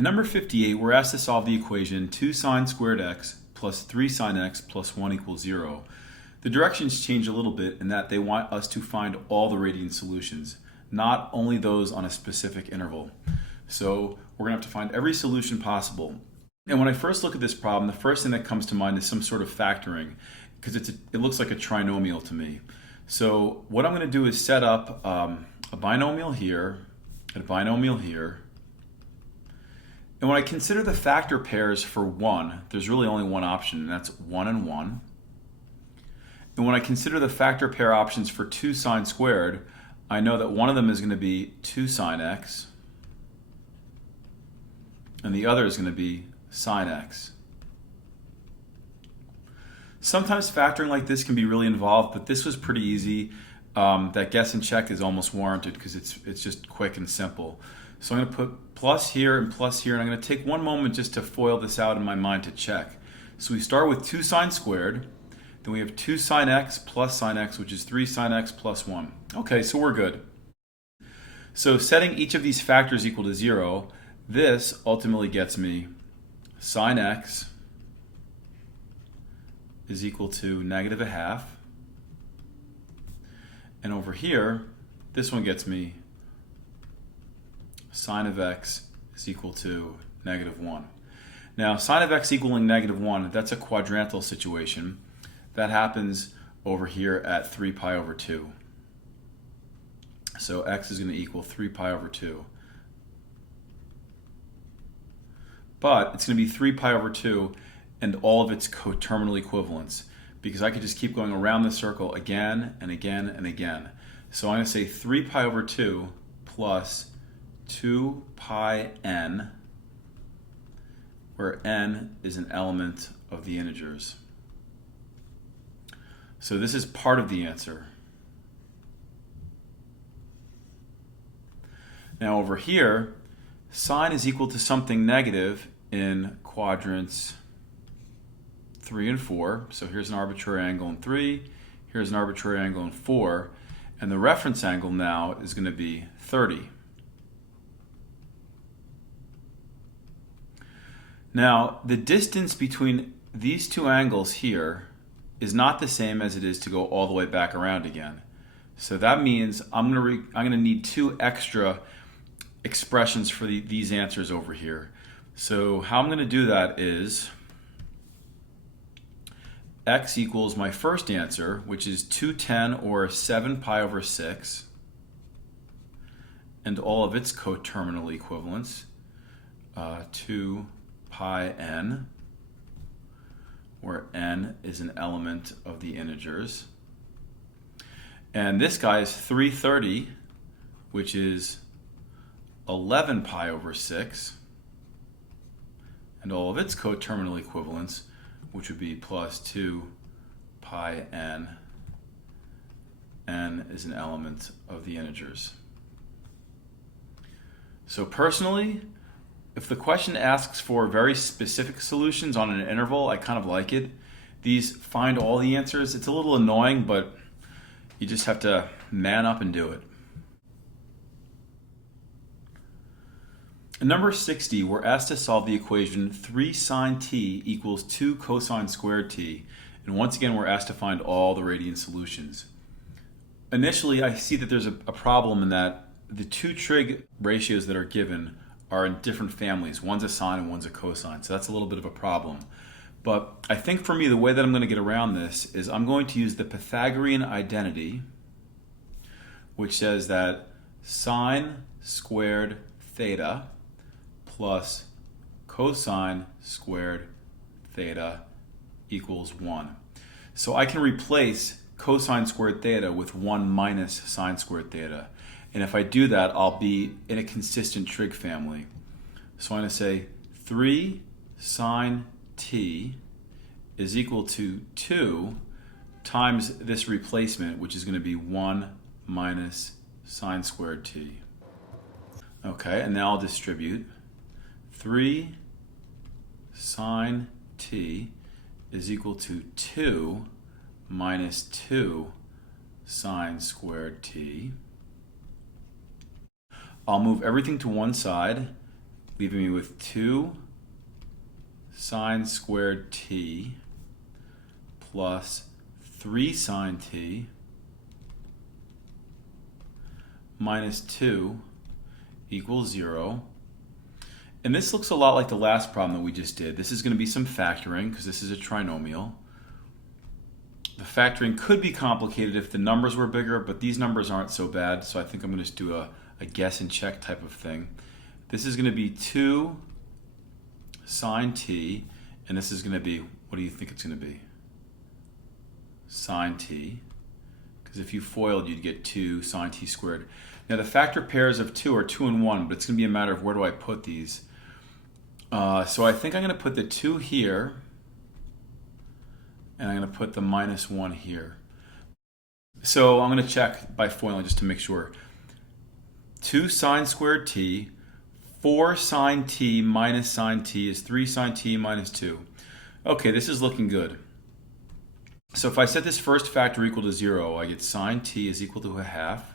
In number 58, we're asked to solve the equation 2 sine squared x plus 3 sine x plus 1 equals 0. The directions change a little bit in that they want us to find all the radiant solutions, not only those on a specific interval. So we're going to have to find every solution possible. And when I first look at this problem, the first thing that comes to mind is some sort of factoring, because it looks like a trinomial to me. So what I'm going to do is set up a binomial here, and a binomial here. And when I consider the factor pairs for 1, there's really only one option, and that's 1 and 1. And when I consider the factor pair options for 2 sine squared, I know that one of them is going to be 2 sine x, and the other is going to be sine x. Sometimes factoring like this can be really involved, but this was pretty easy. That guess and check is almost warranted because it's just quick and simple. So I'm going to put plus here, and I'm going to take one moment just to foil this out in my mind to check. So we start with 2 sine squared, then we have 2 sine x plus sine x, which is 3 sine x plus 1. Okay, so we're good. So setting each of these factors equal to 0, this ultimately gets me sine x is equal to negative a half. And over here, this one gets me sine of x is equal to negative 1. Now, sine of x equaling negative 1, that's a quadrantal situation. That happens over here at 3 pi over 2. So x is going to equal 3 pi over 2. But it's going to be 3 pi over 2 and all of its coterminal equivalents, because I could just keep going around the circle again and again and again. So I'm going to say 3 pi over 2 plus 2 pi n, where n is an element of the integers. So this is part of the answer. Now over here, sine is equal to something negative in quadrants 3 and 4. So here's an arbitrary angle in 3, here's an arbitrary angle in 4, and the reference angle now is going to be 30. Now, the distance between these two angles here is not the same as it is to go all the way back around again. So that means I'm going to need 2 extra expressions for these answers over here. So how I'm going to do that is x equals my first answer, which is 210 or 7 pi over 6, and all of its coterminal equivalents, 2 pi n, where n is an element of the integers. And this guy is 330, which is 11 pi over 6, and all of its coterminal equivalents, which would be plus 2 pi n. N is an element of the integers. So personally, if the question asks for very specific solutions on an interval, I kind of like it. These find all the answers. It's a little annoying, but you just have to man up and do it. In number 60, we're asked to solve the equation 3 sine t equals 2 cosine squared t. And once again, we're asked to find all the radiant solutions. Initially, I see that there's a problem in that the 2 trig ratios that are given are in different families. One's a sine and one's a cosine. So that's a little bit of a problem. But I think for me, the way that I'm going to get around this is I'm going to use the Pythagorean identity, which says that sine squared theta plus cosine squared theta equals 1. So I can replace cosine squared theta with 1 minus sine squared theta. And if I do that, I'll be in a consistent trig family. So I'm going to say 3 sine t is equal to 2 times this replacement, which is going to be 1 minus sine squared t. Okay, and now I'll distribute. 3 sine t is equal to 2 minus 2 sine squared t. I'll move everything to one side. leaving me with 2 sine squared t plus 3 sine t minus 2 equals 0. And this looks a lot like the last problem that we just did. This is going to be some factoring because this is a trinomial. The factoring could be complicated if the numbers were bigger, but these numbers aren't so bad, so I think I'm going to just do a guess and check type of thing. This is going to be 2 sine t, and this is going to be, what do you think it's going to be? Sine t. Because if you FOILed, you'd get 2 sine t squared. Now the factor pairs of 2 are 2 and 1, but it's going to be a matter of where do I put these. So I think I'm going to put the 2 here, and I'm going to put the minus 1 here. So I'm going to check by FOILing just to make sure. 2 sine squared t, 4 sine t minus sine t is 3 sine t minus 2. Okay, this is looking good. So if I set this first factor equal to 0, I get sine t is equal to a half.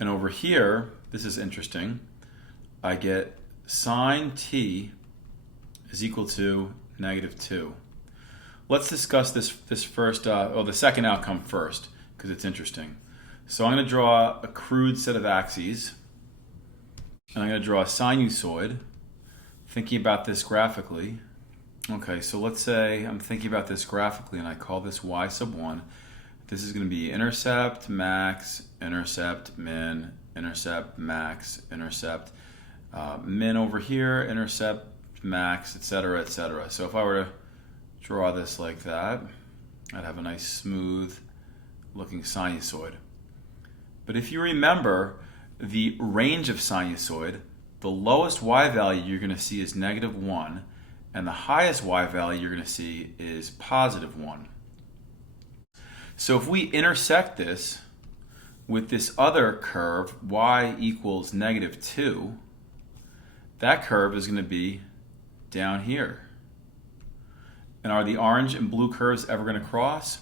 And over here, this is interesting, I get sine t is equal to negative 2. Let's discuss this first, the second outcome first, because it's interesting. So I'm going to draw a crude set of axes, and I'm going to draw a sinusoid, thinking about this graphically. Okay, so let's say I'm thinking about this graphically, and I call this y sub 1. This is going to be intercept, max, intercept, min, intercept, max, intercept, min over here, intercept, max, etc., etc. So if I were to draw this like that, I'd have a nice smooth looking sinusoid. But if you remember the range of sinusoid, the lowest y value you're going to see is negative 1, and the highest y value you're going to see is positive 1. So if we intersect this with this other curve, y equals negative 2, that curve is going to be down here. And are the orange and blue curves ever going to cross?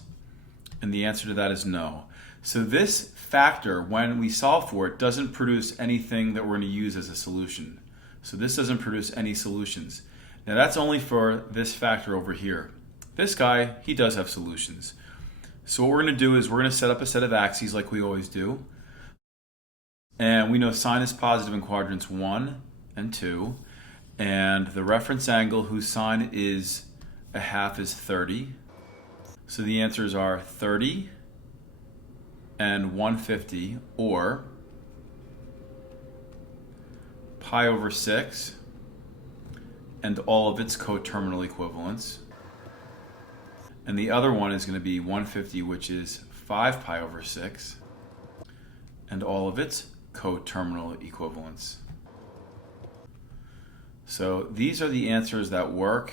And the answer to that is no. So this factor, when we solve for it, doesn't produce anything that we're going to use as a solution. So this doesn't produce any solutions. Now that's only for this factor over here. This guy, he does have solutions. So what we're going to do is we're going to set up a set of axes like we always do. And we know sine is positive in quadrants 1 and 2. And the reference angle whose sine is a half is 30. So the answers are 30 and 150, or pi over 6 and all of its coterminal equivalents. And the other one is going to be 150, which is 5 pi over 6 and all of its coterminal equivalents. So these are the answers that work.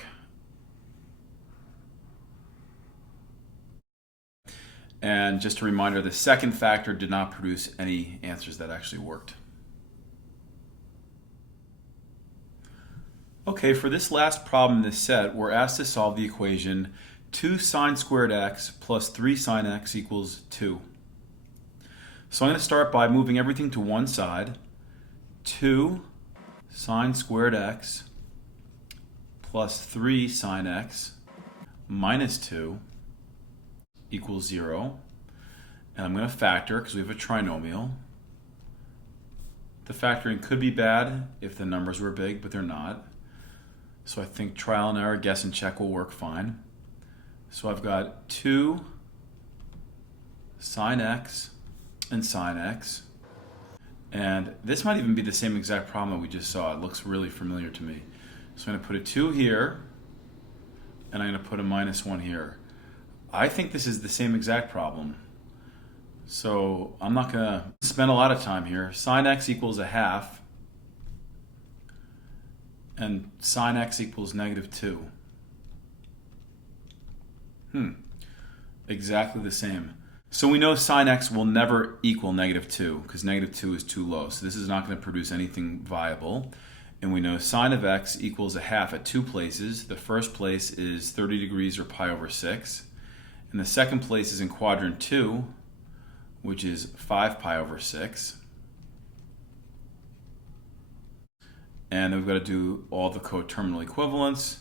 And just a reminder, the second factor did not produce any answers that actually worked. Okay, for this last problem in this set, we're asked to solve the equation 2 sine squared x plus 3 sine x equals 2. So I'm going to start by moving everything to one side. 2 sine squared x plus 3 sine x minus 2 equals 0. And I'm going to factor because we have a trinomial. The factoring could be bad if the numbers were big, but they're not. So I think trial and error, guess and check will work fine. So I've got 2 sine x and sine x. And this might even be the same exact problem that we just saw. It looks really familiar to me. So I'm going to put a 2 here, and I'm going to put a minus 1 here. I think this is the same exact problem. So I'm not going to spend a lot of time here. Sine x equals a half, and sine x equals negative 2. Exactly the same. So we know sine x will never equal negative 2 because negative 2 is too low. So this is not going to produce anything viable. And we know sine of x equals a half at 2 places. The first place is 30 degrees or pi over 6. And the second place is in quadrant 2, which is 5 pi over 6. And then we've got to do all the coterminal equivalents.